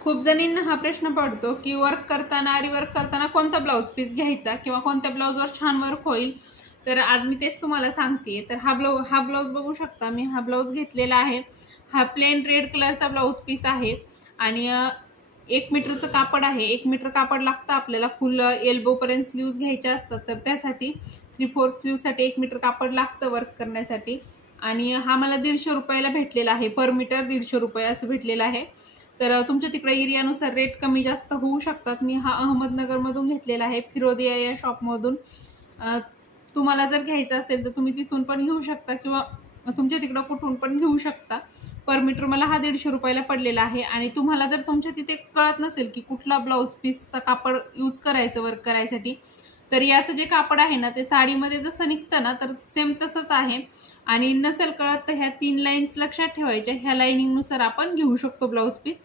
खूप जणींना हा प्रश्न पडतो की वर्क करताना, आरी वर्क करताना कोणता ब्लाऊज पीस घ्यायचा किंवा कोणत्या ब्लाऊजवर छान वर्क होईल. तर आज मी तेच तुम्हाला सांगते. तर हा ब्लाऊज बघू शकता. मी हा ब्लाऊज घेतलेला आहे. हा प्लेन रेड कलरचा ब्लाऊज पीस आहे आणि 1 मीटरचं कापड आहे. 1 मीटर कापड लागतं आपल्याला. फुल एल्बोपर्यंत स्लीव्ज घ्यायच्या असतात. तर त्यासाठी 3/4 स्लीव्हसाठी 1 मीटर कापड लागतं वर्क करण्यासाठी. आणि हा मला ₹150 ला भेटलेला आहे. पर मीटर ₹150 असं भेटलेलं आहे. तर तुमच्या तिकडे एरियानुसार रेट कमी जास्त होऊ शकतात. मी हा अहमदनगरमधून घेतलेला आहे, फिरोदिया या शॉपमधून. तुम्हाला जर घ्यायचं असेल तर तुम्ही तिथून पण घेऊ शकता किंवा तुमच्या तिकडं कुठून पण घेऊ शकता. पर मीटर मला हा ₹150 पडलेला आहे. आणि तुम्हाला जर तुमच्या तिथे कळत नसेल की कुठला ब्लाऊज पीसचा कापड यूज करायचं वर्क करायसाठी, तर याचं जे कापड आहे ना, ते साडीमध्ये जसं निघतं ना, तर सेम तसंच आहे. आणि नसेल कळत तर ह्या 3 लाईन्स लक्षात ठेवायच्या. ह्या लाईनिंगनुसार आपण घेऊ शकतो ब्लाऊज पीस.